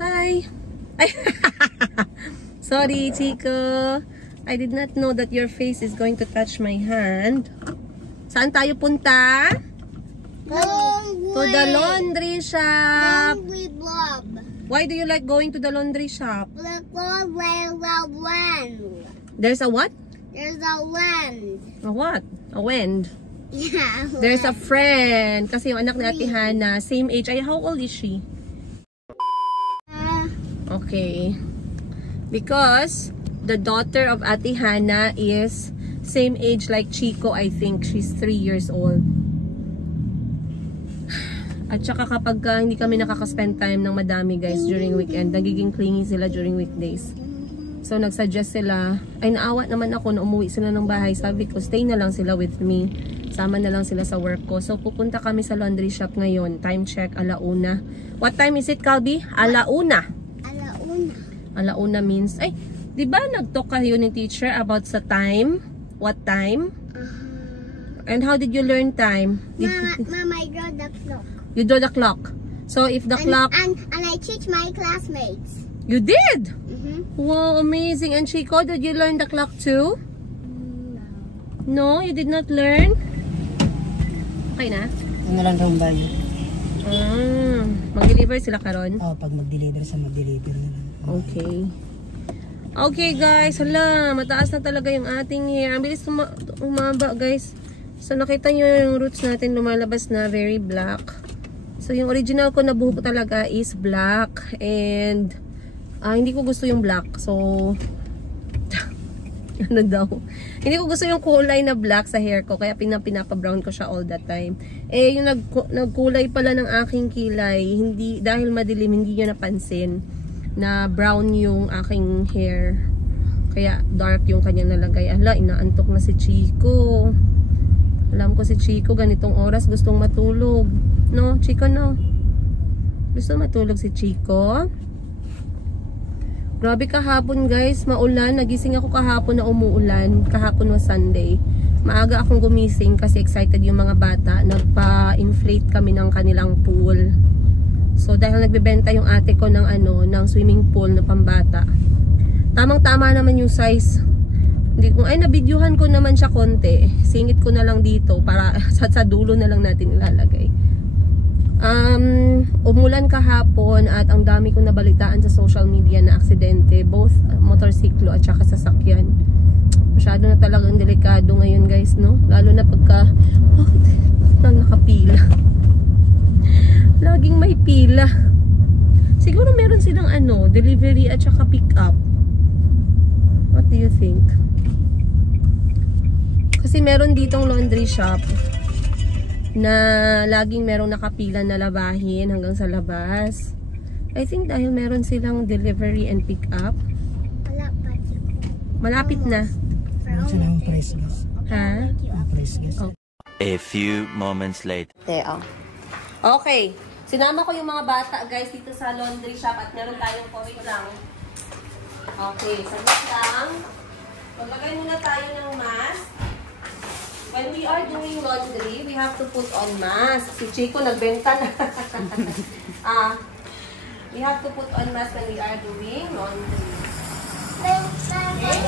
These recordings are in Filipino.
Hi. Sorry, Chico. I did not know that your face is going to touch my hand. Saan tayo punta? To the laundry shop. Laundry blob. Why do you like going to the laundry shop? Because there's a wind. There's a what? There's a wind. A what? A wind. Yeah. There's a friend. Kasi yung anak ni Ate Hannah, same age. Ay, how old is she? Okay. Because the daughter of Ate Hannah is same age like Chico, I think. She's 3 years old. At saka kapag hindi kami nakaka-spend time ng madami guys during weekend, nagiging clingy sila during weekdays. So nagsuggest sila, ay naawa naman ako na umuwi sila ng bahay. Sabi ko, stay na lang sila with me. Sama na lang sila sa work ko. So pupunta kami sa laundry shop ngayon. Time check, 1:00. What time is it, Calby? 1:00. Alauna means, ay, di ba nag-talk kayo ni teacher about sa time? What time? And how did you learn time? Mama, I draw the clock. You draw the clock. So if the clock... And I teach my classmates. You did? Wow, amazing. And Chico, did you learn the clock too? No, you did not learn? Okay na? Ano lang daw bayo? Mag-deliver sila karon? Oo, pag mag-deliver sa mag-deliver na lang. Okay. Okay guys, hala, mataas na talaga yung ating hair. Ang bilis umaba guys. So nakita nyo yung roots natin lumalabas na very black. So yung original ko na buhok talaga is black. And hindi ko gusto yung black. So ano daw? Hindi ko gusto yung kulay na black sa hair ko. Kaya pinapa-brown ko siya all the time. Eh yung nagkulay pala ng aking kilay, hindi, dahil madilim, hindi nyo napansin na brown yung aking hair. Kaya dark yung kanyang nalagay. Ala, inaantok na si Chico. Alam ko si Chico ganitong oras gustong matulog. No, Chico, no? Gusto matulog si Chico? Grabe kahapon guys, maulan. Nagising ako kahapon na umuulan. Kahapon was Sunday. Maaga akong gumising kasi excited yung mga bata. Nagpa-inflate kami ng kanilang pool. So dahil nagbebenta yung ate ko ng ng swimming pool na pambata. Tamang-tama naman yung size. Hindi ko nabidyuhan ko naman siya konti. Singit ko na lang dito para sa dulo na lang natin ilalagay. Umulan kahapon at ang dami kong nabalitaan sa social media na aksidente, both motorsiklo at saka sasakyan. Masyado na talagang delikado ngayon guys, no? Lalo na pagka nakapila. Laging may pila. Siguro meron silang delivery at saka pick up. What do you think? Kasi meron ditong laundry shop na laging merong nakapila na labahin hanggang sa labas. I think dahil meron silang delivery and pick up. Malapit na. Saan ang price gas? Ha? Ang price gas. A few moments later. Okay. Sinama ko yung mga bata guys dito sa laundry shop at meron tayong wait lang. Okay, saglit lang. Maglagay muna tayo ng mask. When we are doing laundry, we have to put on mask. Si Chico nagbenta na. We have to put on mask when we are doing laundry. Okay?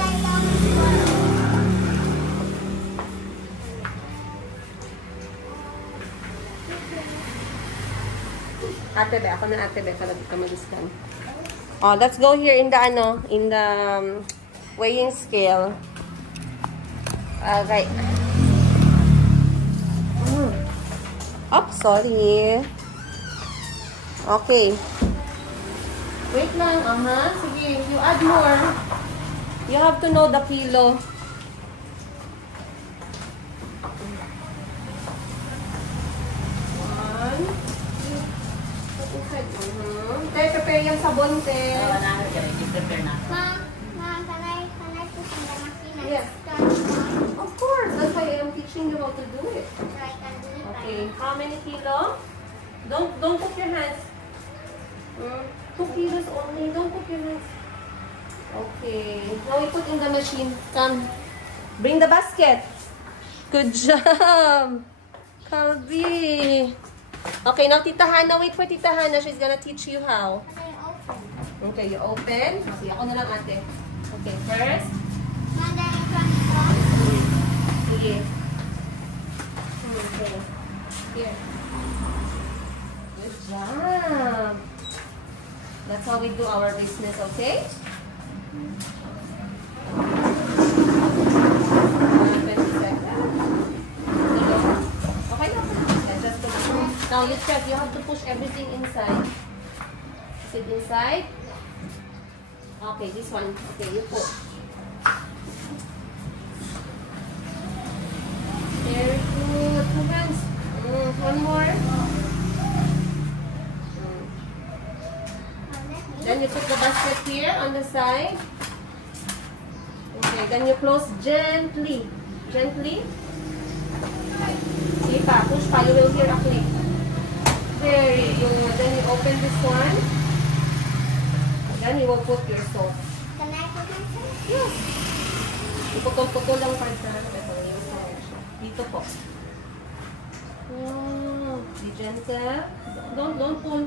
Ate Be, ako na Ate Be para di ka mag-scan. Oh, let's go here in the weighing scale. Okay. Oh, sorry. Okay. Wait lang, sige, you add more. You have to know the kilo. Prepare yung sabon, te. Mom, can I put in the machine? Yes. Of course. That's why I'm teaching you how to do it. So I can do it. Okay. How many kilo? Don't put your hands. 2 kilos only. Don't put your hands. Okay. Now we put in the machine. Come. Bring the basket. Good job. Calby. Okay, now Tita Hannah, wait for Tita Hannah. She's gonna teach you how. Can I open? Okay, you open. Okay, ako na lang ate. Okay, first. Mother, you transform. Sige. Okay. Here. Good job. That's how we do our business, okay? 20 seconds. Okay, just to now you check. You have to push everything inside. Is it inside? Okay, this one. Okay, you put. Very good. Two hands. One more. Then you put the basket here on the side. Okay, then you close gently. Gently. See pa, push pa. You will hear a click. Very good. Then you open this one. Then you will put your soap. Can I put my soap? Yes. Iputol-putol lang pa sa dito po. Oh, be gentle. Don't pull.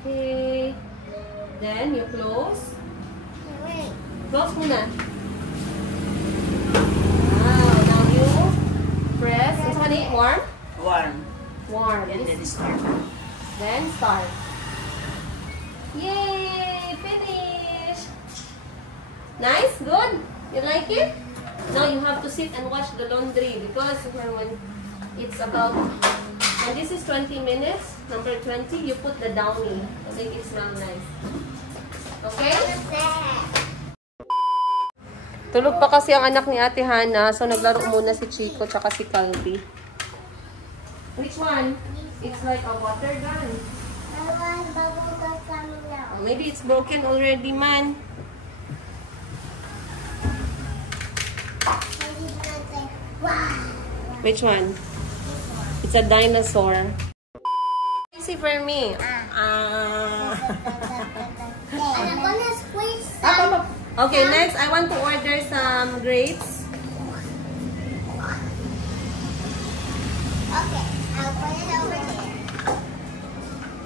Okay. Then you close. Wait. Close muna. Wow. Now you press. It's honey warm. Warm. Warm. And then start. Then start. Yay! Finish. Nice. Good. You like it? Now you have to sit and wash the laundry because when it's about, when this is 20 minutes, number 20, you put the downy to make it smell nice. Okay? Tulog pa kasi ang anak ni Ate Hannah, so naglaro muna si Chico tsaka si Calvi. Which one? It's like a water gun. I want bubble gum coming out. Oh, maybe it's broken already, man. Wow. Which one? It's a dinosaur. Easy for me. And I'm gonna squeeze some. Okay, next I want to order some grapes. Okay, I'll put it over here.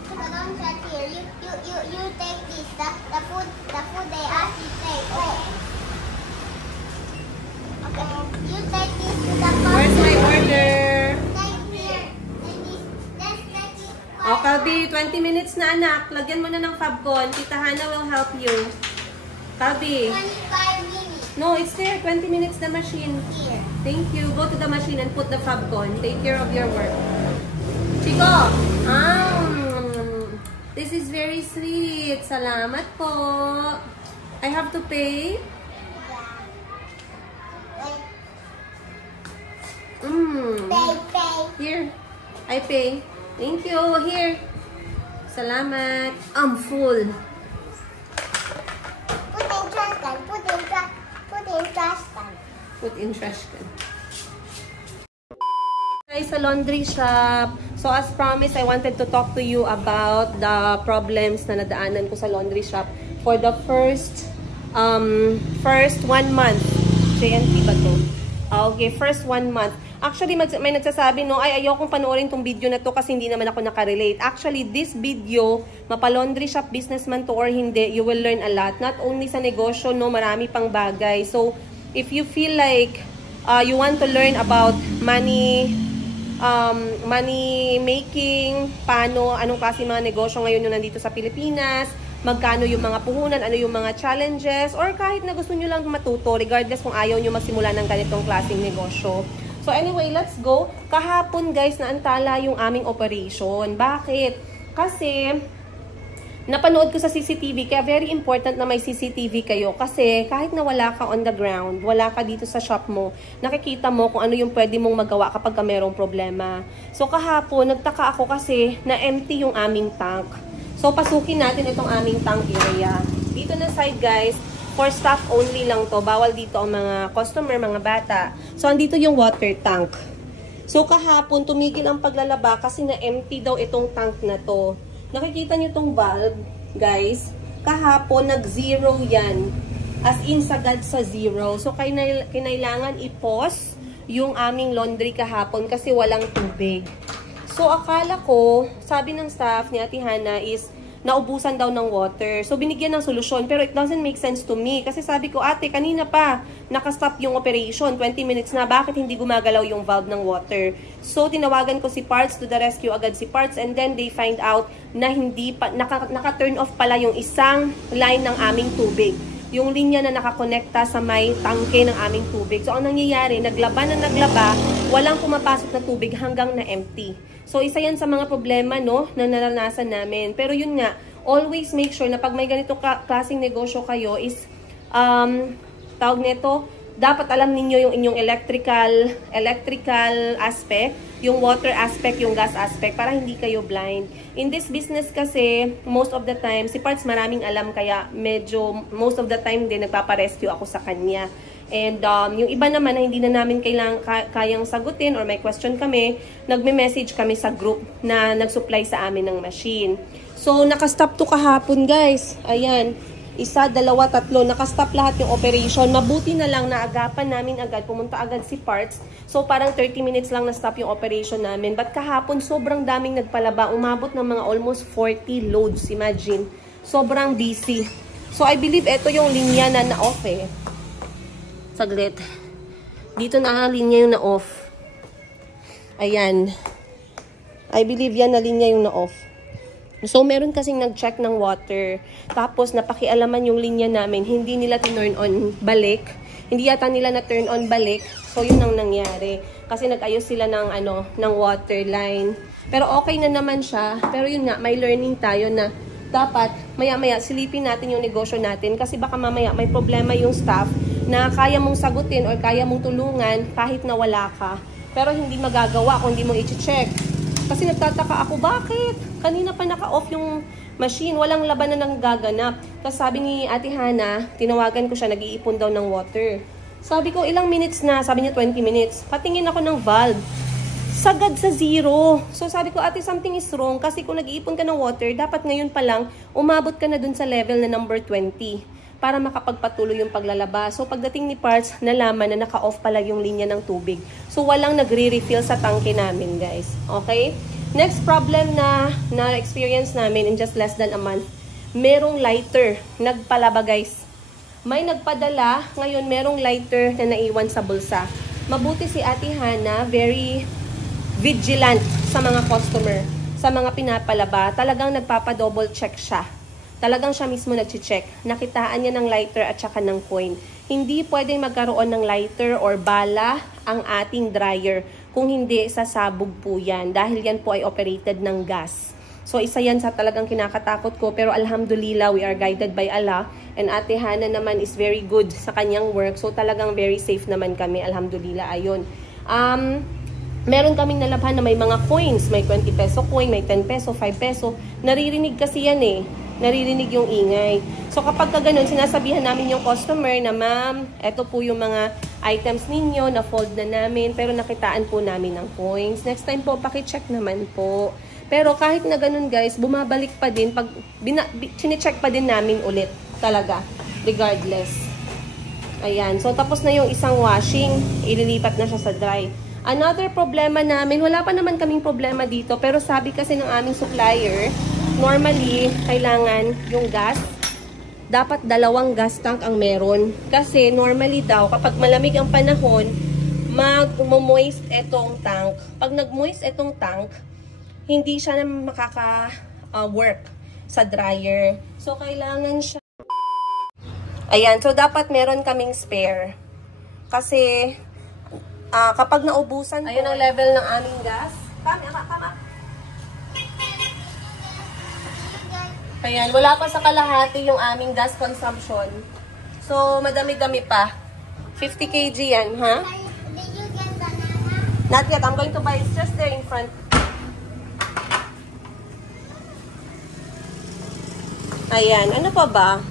So don't touch here. You take this. The food they ask you take. Okay. You take this to the car. Where's my order? Take here. And this. Let's take it. O, Calvi, 20 minutes na anak. Lagyan mo na ng Fabcon. Tita Hannah will help you. Calvi. 25 minutes No, it's there. 20 minutes the machine. here. Thank you. Go to the machine and put the Fabcon. Take care of your work. Chico! This is very sweet. Salamat po. I have to pay. Pay. Here. I pay. Thank you. Here. Salamat. I'm full. Put in trash can. Put in trash can. Put in trash can. Guys, sa laundry shop. So as promised, I wanted to talk to you about the problems na nadaanan ko sa laundry shop for the first 1 month. JNT ba to? Okay, first 1 month. Actually, may nagsasabi, no, ay ayokong panoorin tong video na to kasi hindi naman ako nakarelate. Actually, this video, mapa-laundry shop businessman to or hindi, you will learn a lot. Not only sa negosyo, no, marami pang bagay. So, if you feel like you want to learn about money making, anong klase mga negosyo ngayon yung nandito sa Pilipinas, magkano yung mga puhunan, ano yung mga challenges, or kahit na gusto nyo lang matuto, regardless kung ayaw nyo magsimula ng ganitong klaseng negosyo. So anyway, let's go. Kahapon guys, naantala yung aming operation. Bakit? Kasi napanood ko sa CCTV, kaya very important na may CCTV kayo. Kasi kahit na wala ka on the ground, wala ka dito sa shop mo, nakikita mo kung ano yung pwede mong magawa kapag ka merong problema. So kahapon, nagtaka ako kasi na empty yung aming tank. So pasukin natin itong aming tank area. Dito na side guys, for staff only lang to. Bawal dito ang mga customer, mga bata. So andito yung water tank. So kahapon, tumigil ang paglalaba kasi na-empty daw itong tank na to. Nakikita nyo itong valve, guys. Kahapon, nag-zero yan. As in, sagad sa zero. So, kinailangan i-pause yung aming laundry kahapon kasi walang tubig. So, akala ko, sabi ng staff ni Ate Hana is, naubusan daw ng water. So, binigyan ng solusyon. Pero it doesn't make sense to me. Kasi sabi ko, ate, kanina pa, nakastop yung operation. 20 minutes na. Bakit hindi gumagalaw yung valve ng water? So, tinawagan ko si Parts to the rescue agad si Parts. And then, they find out na hindi pa, naka-turn off pala yung isang line ng aming tubig. Yung linya na nakakonekta sa may tangke ng aming tubig. So, ang nangyayari, naglaba na naglaba, walang pumapasok na tubig hanggang na empty. So, isa yan sa mga problema, no, na naranasan namin. Pero yun nga, always make sure na pag may ganito klaseng negosyo kayo is, tawag nito, dapat alam ninyo yung inyong electrical aspect, yung water aspect, yung gas aspect, para hindi kayo blind. In this business kasi, most of the time, si Parts maraming alam, kaya medyo, most of the time din, nagpaparescue ako sa kanya. And yung iba naman na hindi na namin kayang sagutin or may question kami, nagme-message kami sa group na nag-supply sa amin ng machine. So, nakastop to kahapon, guys. Ayan. 1, 2, 3. Nakastop lahat yung operation. Mabuti na lang na agapan namin agad. Pumunta agad si Parts. So, parang 30 minutes lang na-stop yung operation namin. But kahapon, sobrang daming nagpalaba. Umabot ng mga almost 40 loads. Imagine. Sobrang busy. So, I believe ito yung linya na na-off eh. Saglit. Dito na linya yung na-off. Ayan. I believe yan na linya yung na-off. So, meron kasing nag-check ng water. Tapos, napakialaman yung linya namin. Hindi nila turn on balik. Hindi yata nila na turn on balik. So, yun ang nangyari. Kasi nag-ayos sila ng, ng water line. Pero okay na naman siya. Pero yun nga, may learning tayo na dapat maya-maya silipin natin yung negosyo natin. Kasi baka mamaya may problema yung staff na kaya mong sagutin or kaya mong tulungan kahit na wala ka. Pero hindi magagawa kung hindi mo i-check. Kasi nagtataka ako, bakit? Kanina pa naka-off yung machine, walang laban na gaganap. Tapos sabi ni Ate Hana, tinawagan ko siya, nag-iipon daw ng water. Sabi ko, ilang minutes na? Sabi niya, 20 minutes. Patingin ako ng valve. Sagad sa 0. So sabi ko, ate, something is wrong. Kasi kung nag-iipon ka ng water, dapat ngayon pa lang, umabot ka na dun sa level na number 20. Para makapagpatuloy yung paglalaba. So, pagdating ni Parts, nalaman na naka-off pala yung linya ng tubig. So, walang nagre-refill sa tangke namin, guys. Okay? Next problem na experience namin in just less than a month. Merong lighter. Nagpalaba, guys. May nagpadala. Ngayon, merong lighter na naiwan sa bulsa. Mabuti si Ate Hana, very vigilant sa mga customer. Sa mga pinapalaba, talagang nagpapa-double check siya. Talagang siya mismo nag-check. Nakitaan niya ng lighter at saka ng coin. Hindi pwedeng magkaroon ng lighter or bala ang ating dryer. Kung hindi, sasabog po yan. Dahil yan po ay operated ng gas. So, isa yan sa talagang kinakatakot ko. Pero alhamdulillah, we are guided by Allah. And Ate Hana naman is very good sa kanyang work. So, talagang very safe naman kami. Alhamdulillah, ayun. Meron kaming nalabhan na may mga coins. May 20 peso coin, may 10 peso, 5 peso. Naririnig kasi yan eh. Naririnig yung ingay. So, kapag ganun, sinasabihan namin yung customer na, ma'am, eto po yung mga items ninyo, na-fold na namin, pero nakitaan po namin ng coins. Next time po, pakicheck naman po. Pero kahit na ganun, guys, bumabalik pa din, pag chine-check pa din namin ulit. Talaga. Regardless. Ayan. So, tapos na yung isang washing, ililipat na siya sa dry. Another problema namin, wala pa naman kaming problema dito, pero sabi kasi ng aming supplier, normally, kailangan yung gas, dapat 2 gas tank ang meron. Kasi normally daw, kapag malamig ang panahon, mag-moist etong tank. Pag nag-moist etong tank, hindi siya na makaka-work sa dryer. So, kailangan siya. Ayan, so dapat meron kaming spare. Kasi, kapag naubusan, ayun ang level ng aming gas. Tama. Ayan, wala pa sa kalahati yung aming gas consumption. So, madami-dami pa. 50 kg yan, ha? Did you get banana? Not yet. I'm going to buy it just there in front. Ayan, ano pa ba?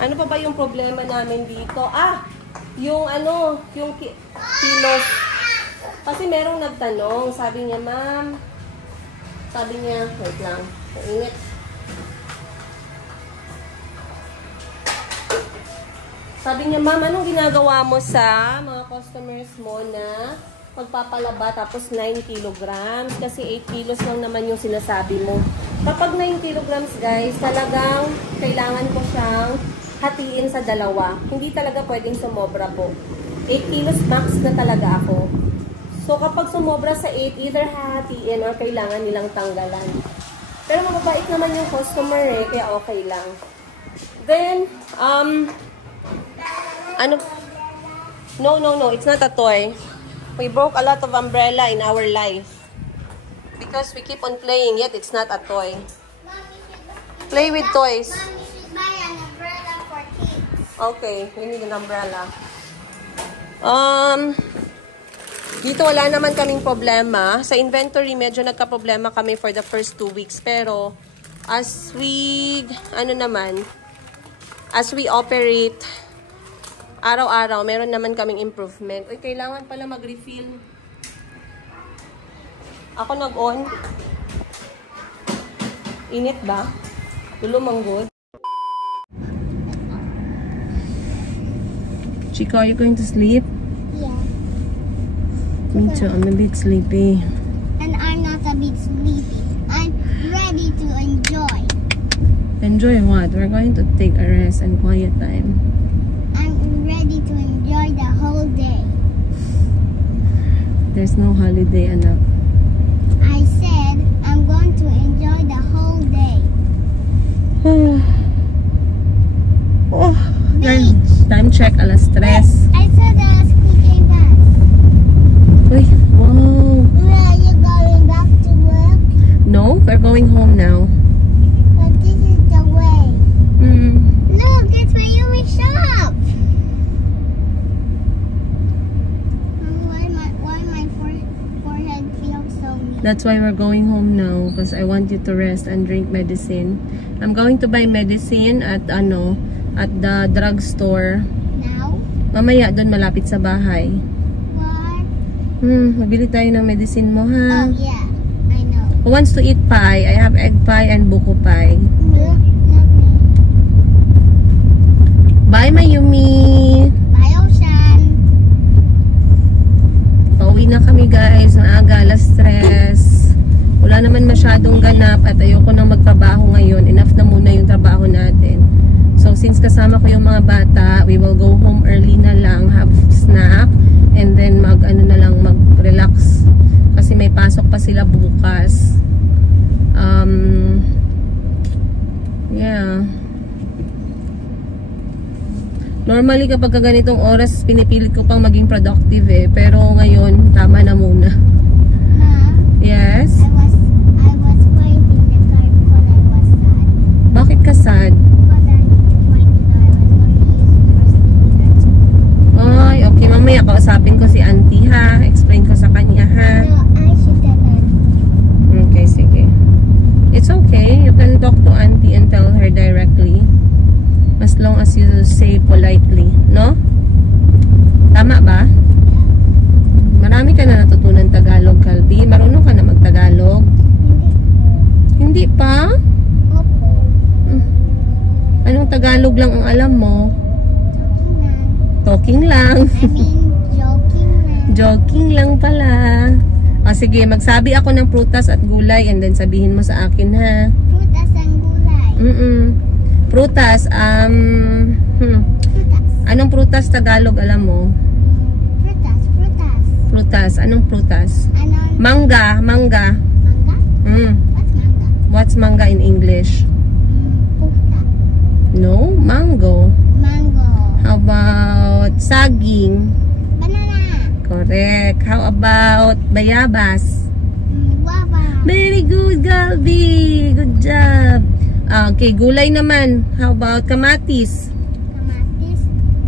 Ano pa ba yung problema namin dito? Yung kilos. Kasi merong nagtanong, sabi niya, ma'am, wait lang, init. Sabi niya, ma'am, anong ginagawa mo sa mga customers mo na magpapalaba tapos 9 kilograms kasi 8 kilos lang naman yung sinasabi mo. Kapag 9 kilograms guys, talagang kailangan ko siyang hatiin sa dalawa. Hindi talaga pwedeng sumobra po. 8 kilos max na talaga ako. So kapag sumobra sa 8, either hahatiin or kailangan nilang tanggalan. Pero mababait naman yung customer eh, kaya okay lang. Then, No, it's not a toy. We broke a lot of umbrella in our life. Because we keep on playing, yet it's not a toy. Play with toys. Mom, you should buy an umbrella for kids. Okay, we need an umbrella. Dito wala naman kaming problema. Sa inventory, medyo nagka-problema kami for the first 2 weeks. Pero, as we operate, araw-araw, meron naman kaming improvement. Uy, kailangan pala mag-refill. Ako nag-on. Init ba? Tulumanggod. Chico, are you going to sleep? Yeah. Me too. I'm a bit sleepy. And I'm not a bit sleepy. I'm ready to enjoy. Enjoy what? We're going to take a rest and quiet time. I'm ready to enjoy the whole day. There's no holiday, anak. I said I'm going to enjoy the whole day. Oh, Beach. time check, alas 3. I said I was clicking back. Uy, wow. Are you going back to work? No, we're going home now. But this is the way. Mm. Look, it's my Yumi shop. Why my forehead feels so weak? That's why we're going home now because I want you to rest and drink medicine. I'm going to buy medicine at the drugstore. Now? Mamaya doon malapit sa bahay. What? Mabili tayo ng medicine mo ha. Oh yeah, I know. Who wants to eat pie? I have egg pie and buko pie. Look, not me. Bye, Mayumi! Bye, Ocean. Pauwi na kami guys. Maaga, alas 3. Wala naman masyadong ganap at ayoko nang magtrabaho ngayon. Enough na muna yung trabaho natin. So since kasama ko yung mga bata, we will go home early na lang, have snack, and then mag-relax. Kasi may pasok pa sila bukas. Yeah. Normally kapag ganitong oras, pinipilit ko pang maging productive eh. Pero ngayon, tama na muna. Ma, Yes? I was crying in the car because I was sad. Bakit ka sad? Because I need to find the car. I was going to use it for sleeping. Ay, okay. Mamaya kausapin ko si auntie ha. Explain ko sa kanya ha. No, I should tell her. Okay, sige. It's okay. You can talk to auntie and tell her directly. As long as you say politely. No? Tama ba? Marami ka na natutunan Tagalog, Calby. Marunong ka na mag-Tagalog? Hindi pa? Opo. Anong Tagalog lang ang alam mo? Talking lang. Talking lang. I mean, joking lang. Joking lang pala. O sige, magsabi ako ng prutas at gulay and then sabihin mo sa akin ha. Prutas and gulay. Prutas, Prutas. anong prutas Tagalog alam mo? Prutas. Prutas, anong prutas? Ano? Mangga. Mangga? What's mangga? What's mangga in English? Puta. No, mango. Mango. How about saging? Banana. Correct. How about bayabas? Guava. Very good, Galby. Good job. Okay, gulay naman. How about kamatis? Kamatis.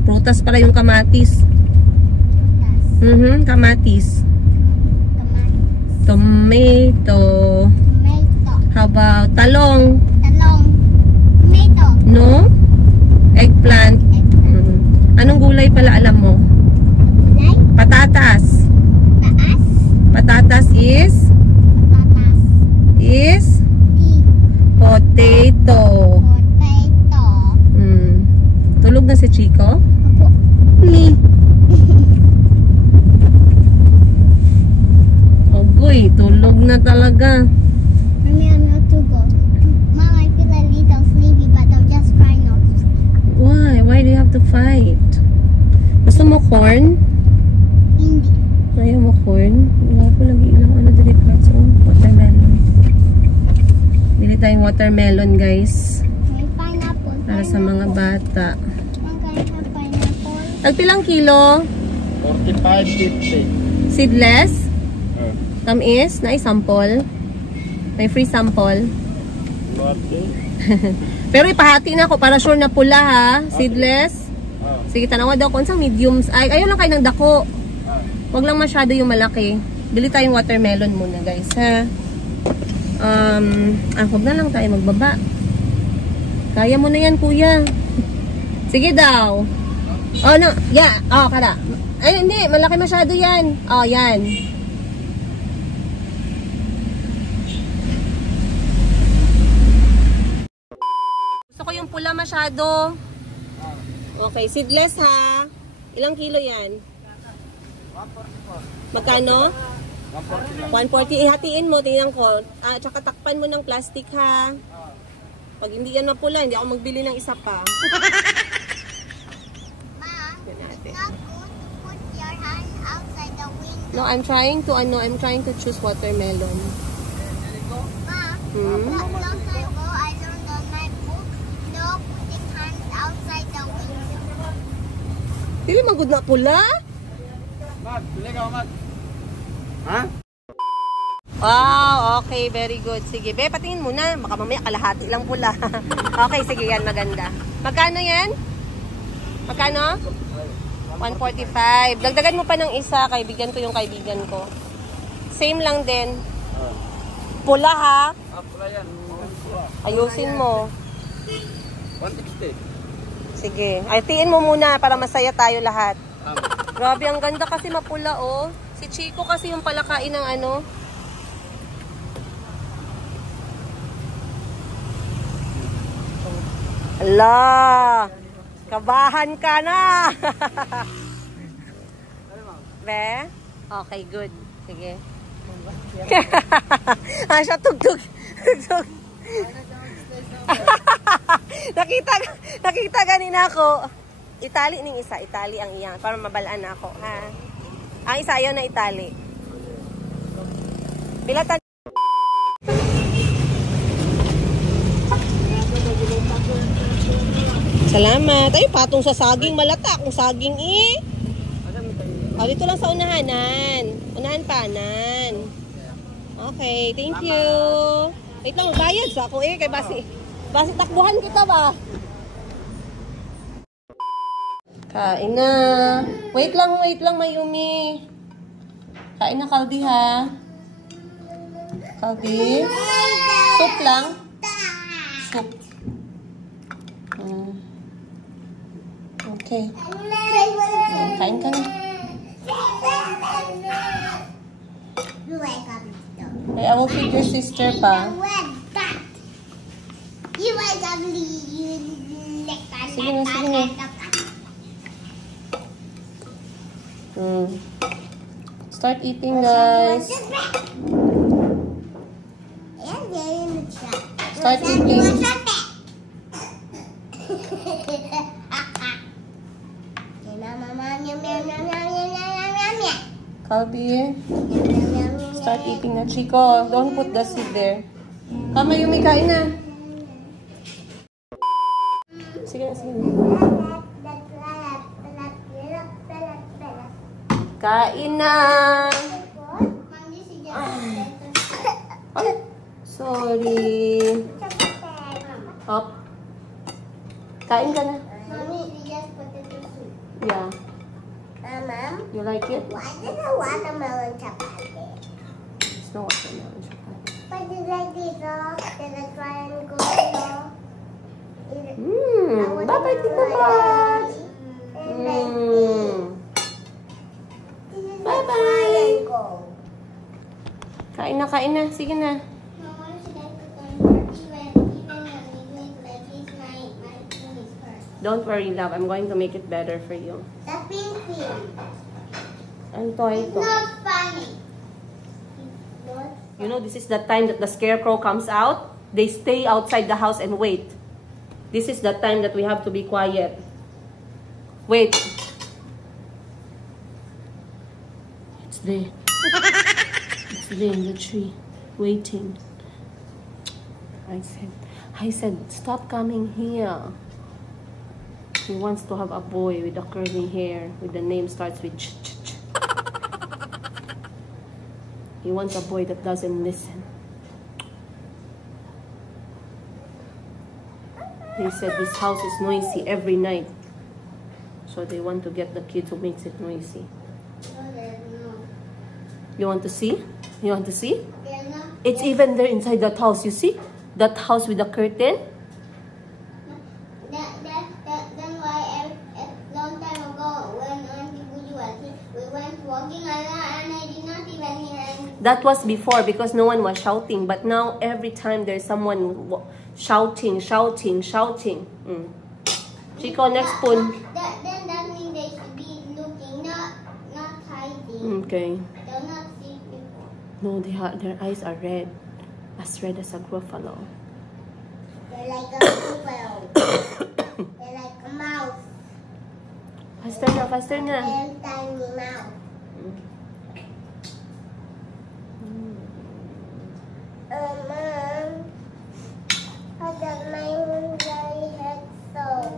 Prutas pala yung kamatis. Prutas. Kamatis. Kamatis. Tomato. Tomato. How about talong? Talong. Tomato. No? Eggplant. Eggplant. Anong gulay pala alam mo? Gulay. Patatas. Taas. Patatas is? Patatas. Is? Di. Potato. Potato. Tulog na si Chico? Opo. Ni. Uy, tulog na talaga. Mommy, I'm not to go. Mom, I feel a little sleepy, but I'll just try not to sleep. Why? Why do you have to fight? Gusto mo corn? Hindi. Ayaw mo corn? Wala po lagi ilang ano dito parts. Oh, watermelon. Bili tayong watermelon, guys. May pineapple. Para sa mga bata. Mom, can I have pineapple? Tagpilang kilo? 45.50. Seedless? Tamis? Na sample? May free sample? Pero ipahati na ako para sure na pula ha. Seedless? Sige, tanawa daw ko. Sa mediums. Ay, ayaw lang kayo ng dako. Huwag lang masyado yung malaki. Bili tayong watermelon muna, guys, ha? Huwag na lang tayo magbaba. Kaya mo na yan, kuya. Sige daw. Oh, no. Yeah. Oh, kada. Ay, hindi. Malaki masyado yan. Oh, yan. Gusto ko yung pula masyado. Okay, seedless ha. Ilang kilo yan? Magkano? 140. Ihatiin mo, tingnan ko. Tsaka takpan mo ng plastic ha. Pag hindi yan mapula, hindi ako magbili ng isa pa. Ma, it's not good to put your hand outside the window. No, I'm trying to choose watermelon. Ma, long time ago, I learned on my book, no putting hands outside the window. Dili man gud na pula? Mat, pili ka, Mat. Ha? Wow, okay, very good. Sige, be, patingin muna. Baka mamaya kalahati lang pula. Okay, sige, yan, maganda. Magkano yan? Magkano? 145. Dagdagan mo pa ng isa, kaibigan ko yung kaibigan ko. Same lang din. Pula ha? Pula yan. Ayusin mo. 160. Sige, ayusin mo muna para masaya tayo lahat. Grabe, ang ganda kasi mapula oh. Si Chico kasi yung palakain ng ano. Ala! Kabahan ka na! Be? Okay, good. Sige. Siya tugtog. Tugtog. nakita ganina ako. Itali ning isa. Itali ang iyang. Para mabalaan ako. Ha? Ang isa ayaw na itali. Bilatan. Salamat. Ay, patong sa saging. Malata kung saging eh. Oh, dito lang sa unahanan. Unahan panan. Okay, thank you. Wait lang, bayad sa ako eh. Kay basi takbuhan kita ba? Kain na. Wait lang, Mayumi. Kain na, Caldi ha. Caldi. Soup lang. Soup. Okay. Kain ka na. Okay, I will feed your sister pa. Sige na. Start eating, guys. Start eating. Calbi, start eating na. Chico, don't put the seed there. Kama yung may kain na. Sige na. Kain na. Ay, sorry. Hop. Kain ka na. Yeah. Mom, You like it? why is a watermelon chapati? It's no watermelon chapati. But it's like this, there's a triangle, Bye-bye, Tito Bot. Bye-bye. Kain na. Sige na. Don't worry, love. I'm going to make it better for you. The pink thing. Ano to? It's not funny. You know, this is the time that the scarecrow comes out. They stay outside the house and wait. This is the time that we have to be quiet. Wait. It's there. It's there in the tree, waiting. I said, stop coming here. He wants to have a boy with the curly hair, with the name starts with ch ch ch. He wants a boy that doesn't listen. They said this house is noisy every night. So they want to get the kid who makes it noisy. You want to see? You want to see? It's even there inside that house, you see? That house with the curtain? Then why a long time ago when Auntie Buju was here, we went walking around and I did not even hear anything. That was before because no one was shouting. But now every time there's someone shouting. Chico, next spoon. Then that means they should be looking, not hiding. Okay. They'll not see people. No, their eyes are red. As red as a gruffalo. They're like a buffalo. They're like a mouse. Faster na. They're tiny mouse. Mom, how does my very head so?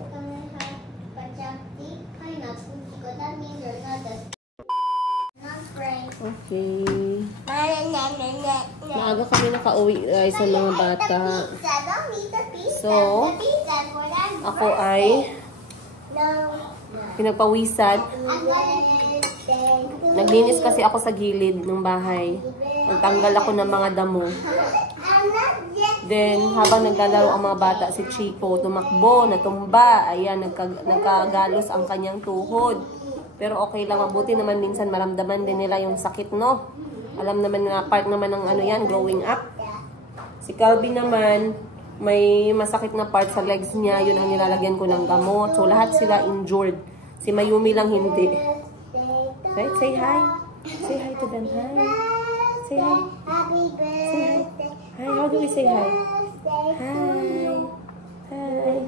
That means you're not afraid. Okay. Maaga kami nakauwi guys sa mga bata. So, ako ay pinagpawisan. Naglinis kasi ako sa gilid ng bahay. Nagtanggal ako ng mga damo. Then, habang naglalaro ang mga bata, si Chico tumakbo, natumba. Ayan, nagkagalos ang kanyang tuhod. Pero okay lang, mabuti naman minsan maramdaman din nila yung sakit, no? Alam naman na part naman ng ano yan, growing up. Si Calvin naman, may masakit na part sa legs niya, yun ang nilalagyan ko ng gamot. So, lahat sila injured. Si Mayumi lang hindi. Right? Say hi. Say hi to them. Hi. Say hi. Happy birthday. Hi. How do we say hi? Hi. Hi.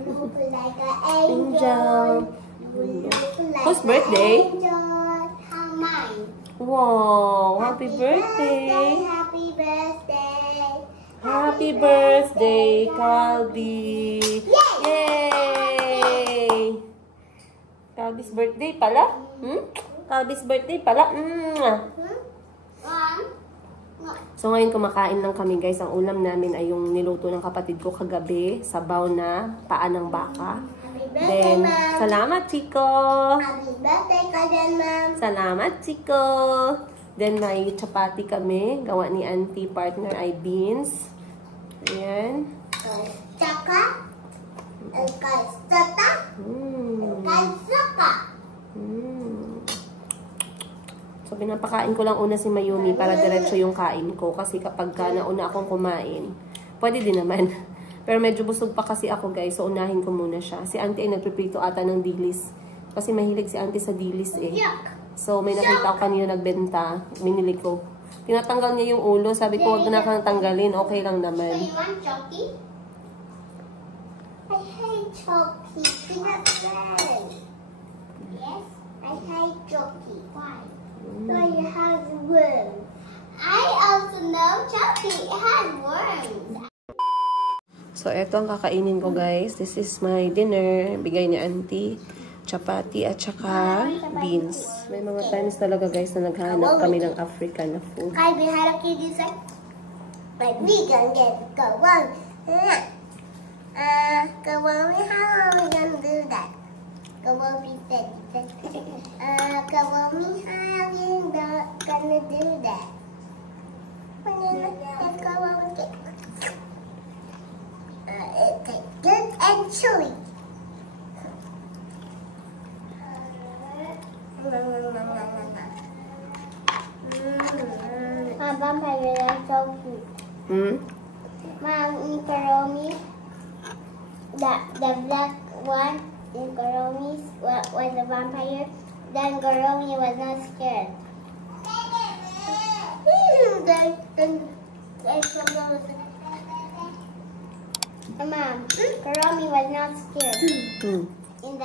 Like an Angel. Whose Like birthday? angel. Mine. Wow. Happy birthday. Happy birthday. Happy birthday, Calbi. Yay! Calbi's birthday pala. Calbi's birthday pala. So ngayon kumakain lang kami guys. Ang ulam namin ay yung niluto ng kapatid ko kagabi. Sabaw na paa ng baka. Then, salamat Chico. Happy birthday, Cousin Mom. Salamat Chico. Then may chapati kami. Gawa ni auntie, partner ay beans. Ayan. Tsaka, kalsata, kalsaka. So, pinapakain ko lang una si Mayumi para diretso yung kain ko. Kasi kapag nauna akong kumain, pwede din naman. Pero medyo busog pa kasi ako guys. So, unahin ko muna siya. Si auntie ay nagpiprito ata ng dilis. Kasi mahilig si auntie sa dilis eh. So, may nakita ko kanina nagbenta. Minili ko. Tinatanggal niya yung ulo. Sabi ko, huwag na kang tanggalin. Okay lang naman. So you want Chucky? I hate Chucky. Peanut bread. Yes, I hate Chucky. Why? So it has worms. I also know Chucky. It has worms. So, eto ang kakainin ko guys. This is my dinner. Bigay ni auntie. Chapati at saka beans. May mga times talaga guys na naghahanap kami ng African na food. I've been had a kid this like, but we gonna get go on. Go on, how are we gonna do that? Go on, we said. Go on, how are we gonna do that? Let's go on and get. It's good and chewy. Vampire are so cute. Mom, in Kuromi, the black one in Kuromi was a vampire. Then Kuromi was not scared. Mom, Karami was not scared. Hmm. In